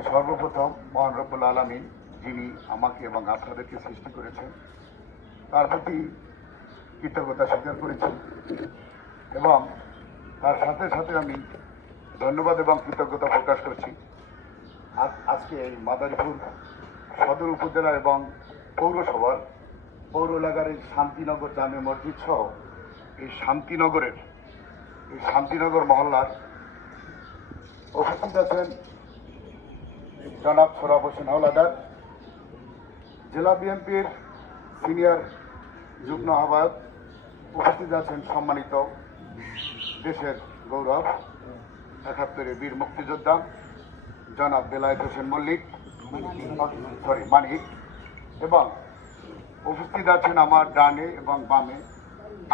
আমি সর্বপ্রথম মহান রব্বুল আলামিন যিনি আমাকে এবং আপনাদেরকে সৃষ্টি করেছেন তার প্রতি কৃতজ্ঞতা স্বীকার করেছি এবং তার সাথে সাথে আমি ধন্যবাদ এবং কৃতজ্ঞতা প্রকাশ করছি আজকে এই মাদারীপুর সদর উপজেলা এবং পৌরসভার পৌর এলাকার এই শান্তিনগর জামে মসজিদ সহ এই শান্তিনগর মহল্লার উপস্থিত আছেন জনাব সোহরাব হোসেন হাওলাদার, জেলা বিএনপির সিনিয়র যুগ্ম আহ্বায়ক। উপস্থিত আছেন সম্মানিত দেশের গৌরব ৭১-এর বীর মুক্তিযোদ্ধা জনাব বেলায়েত হোসেন মানিক, এবং উপস্থিত আছেন আমার ডানে এবং বামে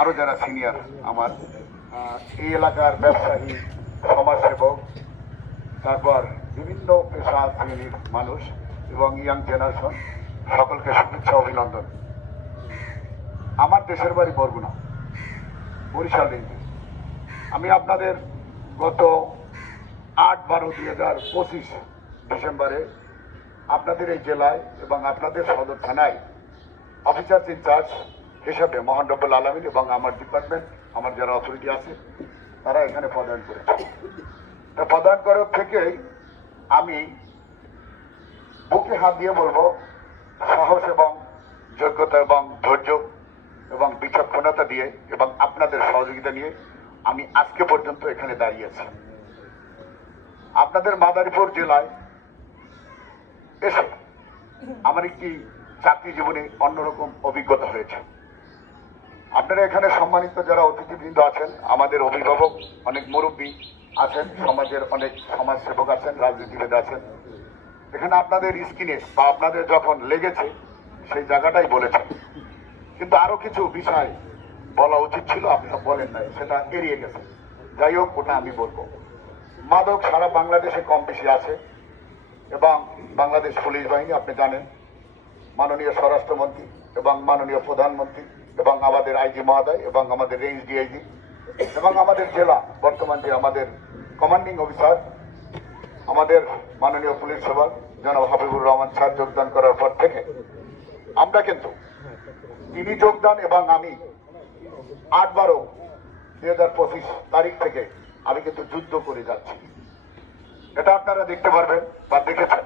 আরও যারা সিনিয়র আমার এই এলাকার ব্যবসায়ী, সমাজসেবক, তারপর বিভিন্ন পেশা শ্রেণীর মানুষ এবং ইয়াং জেনারেশন, সকলকে শুভেচ্ছা অভিনন্দন। আমার দেশের বাড়ি বরগুনা, বরিশাল রেঞ্জে। আমি আপনাদের গত ৮-১২-২০২৫ ডিসেম্বরে আপনাদের এই জেলায় এবং আপনাদের সদর থানায় অফিসার ইনচার্জ হিসাবে মহান রব্বুল আলামিন এবং আমার ডিপার্টমেন্ট, আমার যারা অথরিটি আছে তারা এখানে পদায়ন করেছে। তা পদায়ন করার থেকেই আমি বুকে হাত দিয়ে বলবো, সাহস এবং যোগ্যতা এবং ধৈর্য এবং বিচক্ষণতা দিয়ে এবং আপনাদের সহযোগিতা নিয়ে আমি আজকে পর্যন্ত এখানে দাঁড়িয়েছি। আপনাদের মাদারীপুর জেলায় এসে আমার একটি চাকরি জীবনে অন্যরকম অভিজ্ঞতা হয়েছে। আপনারা এখানে সম্মানিত যারা অতিথিবৃন্দ আছেন, আমাদের অভিভাবক, অনেক মুরব্বী আছেন, সমাজের অনেক সমাজসেবক আছেন, রাজনীতিবিদ আছেন। এখানে আপনাদের স্কিনে বা আপনাদের যখন লেগেছে সেই জায়গাটাই বলেছেন, কিন্তু আরো কিছু বিষয় বলা উচিত ছিল, আপনারা বলেন নাই, সেটা এড়িয়ে গেছে। যাই হোক, ওটা আমি বলবো। মাদক সারা বাংলাদেশে কম বেশি আছে এবং বাংলাদেশ পুলিশ বাহিনী, আপনি জানেন, মাননীয় স্বরাষ্ট্রমন্ত্রী এবং মাননীয় প্রধানমন্ত্রী এবং আমাদের আইজি মহোদয় এবং আমাদের রেঞ্জ ডিআইজি এবং আমাদের জেলা বর্তমান যে আমাদের কমান্ডিং অফিসার আমাদের মাননীয় পুলিশ সুপার জনাব হাবিবুর রহমান স্যার যোগদান করার পর থেকে আমরা কিন্তু তিনি যোগদান এবং আমি ৮-১২-২০২৫ তারিখ থেকে আমি কিন্তু যুদ্ধ করে যাচ্ছি। এটা আপনারা দেখতে পারবেন বা দেখেছেন।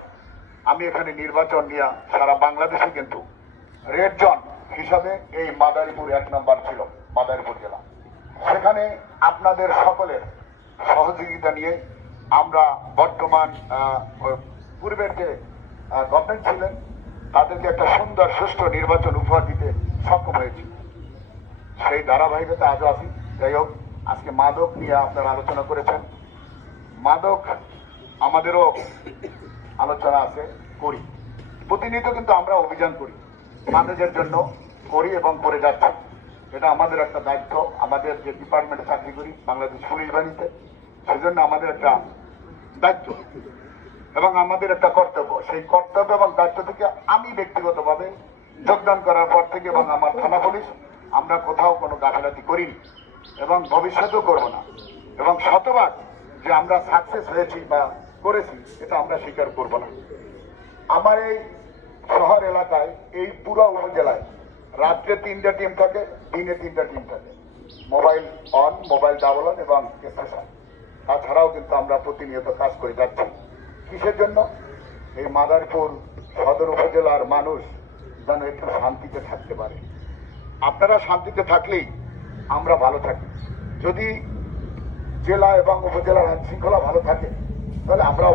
আমি এখানে নির্বাচন নিয়ে সারা বাংলাদেশে কিন্তু রেড জোন হিসাবে এই মাদারীপুর ১ নম্বর ছিল, মাদারীপুর জেলা। সেখানে আপনাদের সকলের সহযোগিতা নিয়ে আমরা বর্তমান পূর্বের যে গভর্নমেন্ট ছিলেন তাদেরকে একটা সুন্দর সুষ্ঠু নির্বাচন উপহার দিতে সক্ষম হয়েছি। সেই ধারাবাহিকতা আজও আছি। যাই হোক, আজকে মাদক নিয়ে আপনারা আলোচনা করেছেন। মাদক আমাদেরও আলোচনা আছে, করি প্রতিনিয়ত, কিন্তু আমরা অভিযান করি, মানুষের জন্য করি এবং করে যাচ্ছি। এটা আমাদের একটা দায়িত্ব। আমাদের যে ডিপার্টমেন্টে চাকরি করি বাংলাদেশ পুলিশ বাহিনীতে, সেজন্য আমাদের একটা দায়িত্ব এবং আমাদের একটা কর্তব্য। সেই কর্তব্য এবং দায়িত্ব থেকে আমি ব্যক্তিগতভাবে যোগদান করার পর থেকে এবং আমার থানা পুলিশ, আমরা কোথাও কোনো গাফিলতি করিনি এবং ভবিষ্যতেও করব না। এবং শতভাগ যে আমরা সাকসেস হয়েছি বা করেছি, এটা আমরা স্বীকার করব না। আমার এই শহর এলাকায়, এই পুরো উপজেলায় রাত্রে 3টা টিম থাকে, দিনে 3টা টিম থাকে, mobile on, mobile double on এবং স্টেশন। তাছাড়াও কিন্তু আমরা প্রতিনিয়ত কাজ করে যাচ্ছি। কিসের জন্য? এই মাদারীপুর সদর উপজেলার মানুষ যেন একটু শান্তিতে থাকতে পারে। আপনারা শান্তিতে থাকলেই আমরা ভালো থাকি। যদি জেলা এবং উপজেলার আইন শৃঙ্খলা ভালো থাকে তাহলে আমরাও